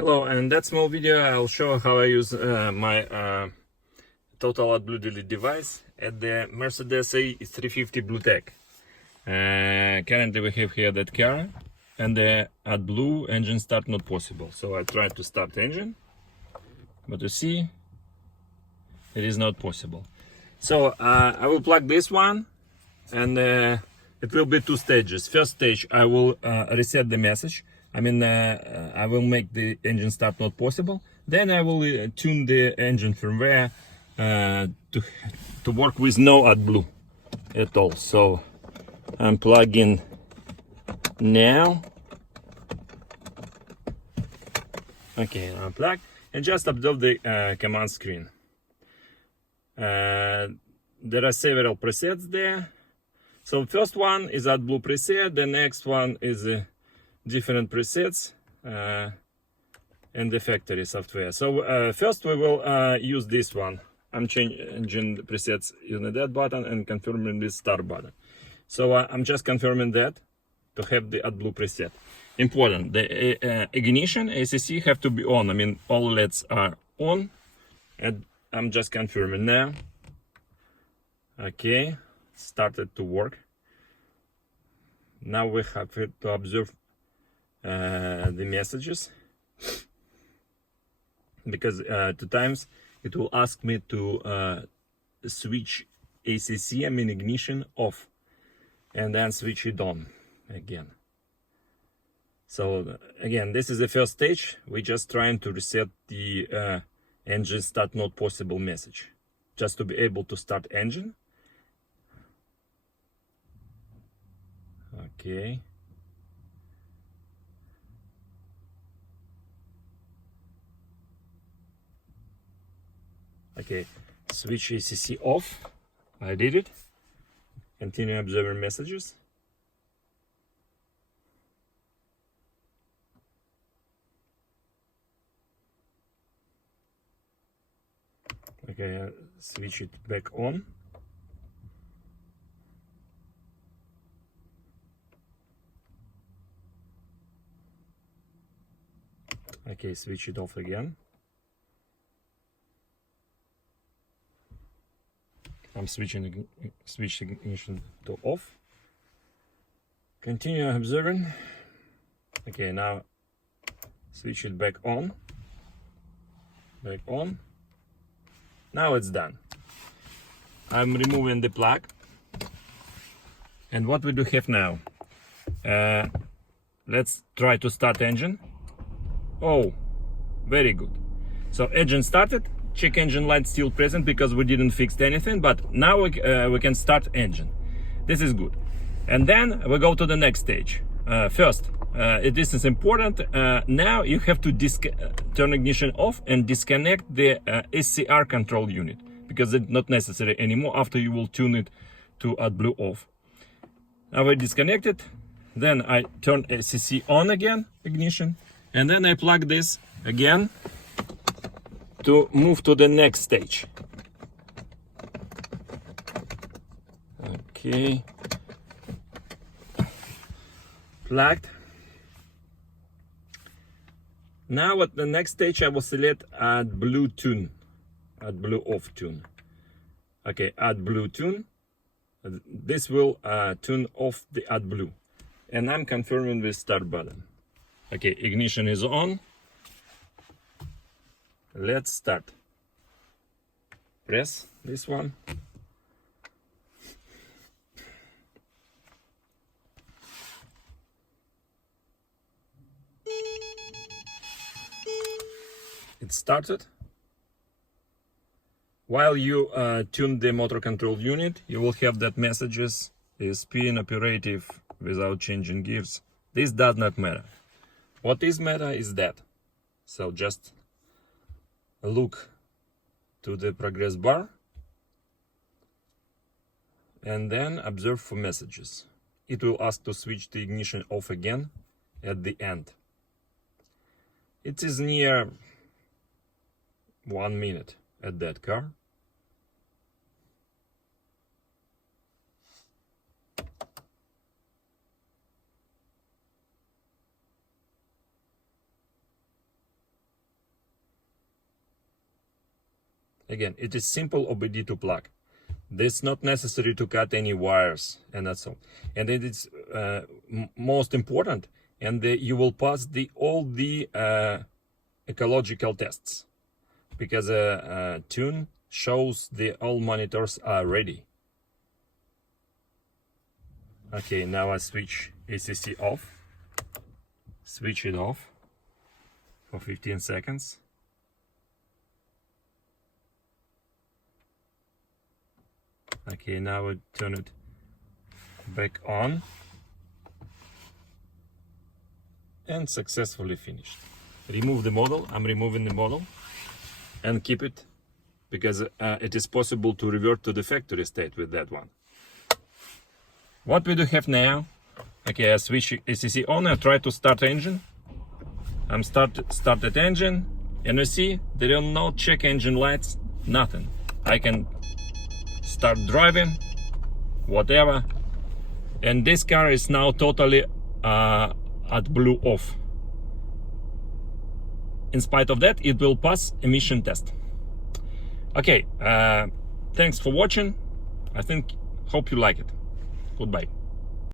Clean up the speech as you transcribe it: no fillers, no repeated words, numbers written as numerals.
Hello, in that small video I'll show how I use my total AdBlue Delete device at the Mercedes E350BlueTec. Currently we have here that car and the AdBlue engine start not possible. So I tried to start engine, but you see it is not possible. So I will plug this one and it will be two stages. First stage I will reset the message. I will make the engine start not possible. Then I will tune the engine firmware to work with no AdBlue at all. So I'm plugging now. Okay, I'm plugged and just observe the command screen. There are several presets there. So first one is AdBlue preset. The next one is different presets and the factory software. So first we will use this one. I'm changing the presets using that button and confirming this start button. So I'm just confirming that to have the AdBlue preset. Important, the ignition ACC have to be on. All LEDs are on, and I'm just confirming now. Okay, started to work. Now we have to observe the messages, because 2 times it will ask me to switch ACC, ignition off, and then switch it on again. So again, this is the first stage. We're just trying to reset the engine start not possible message, just to be able to start engine. Okay. Okay, switch ACC off. I did it. Continue observing messages. Okay, switch it back on. Okay, switch it off again. I'm switching ignition to off. Continue observing. Okay, now switch it back on. Back on. Now it's done. I'm removing the plug. And what we do have now? Let's try to start engine. Oh, very good. So engine started. Check engine light still present because we didn't fix anything, but now we can start engine. This is good. And then we go to the next stage. First, this is important. Now you have to turn ignition off and disconnect the SCR control unit, because it's not necessary anymore after you will tune it to AdBlue off. Now we disconnect it. Then I turn ACC on again, ignition, and then I plug this again to move to the next stage. Okay, plugged. Now at the next stage I will select AdBlue tune, AdBlue off tune. Okay, AdBlue tune. This will tune off the AdBlue, and I'm confirming the start button. Okay, ignition is on. Let's start. Press this one. It started. While you tune the motor control unit, you will have that messages is spin operative without changing gears. This does not matter. What is matter is that. So just look to the progress bar and then observe for messages. It will ask to switch the ignition off again at the end. It is near 1 minute at that car. Again, it is simple OBD2 plug. It's not necessary to cut any wires, and that's all. And it is most important, and you will pass all the ecological tests, because tune shows all monitors are ready. Okay, now I switch ACC off. Switch it off for 15 seconds. Okay, now I turn it back on, and successfully finished. Remove the model. I'm removing the model, and keep it, because it is possible to revert to the factory state with that one. What we do have now, okay, I switch ACC on. I try to start engine. I'm started engine, and you see there are no check engine lights, nothing. I can start driving, whatever, and this car is now totally AdBlue off. In spite of that, it will pass emission test. Okay, thanks for watching. Hope you like it. Goodbye.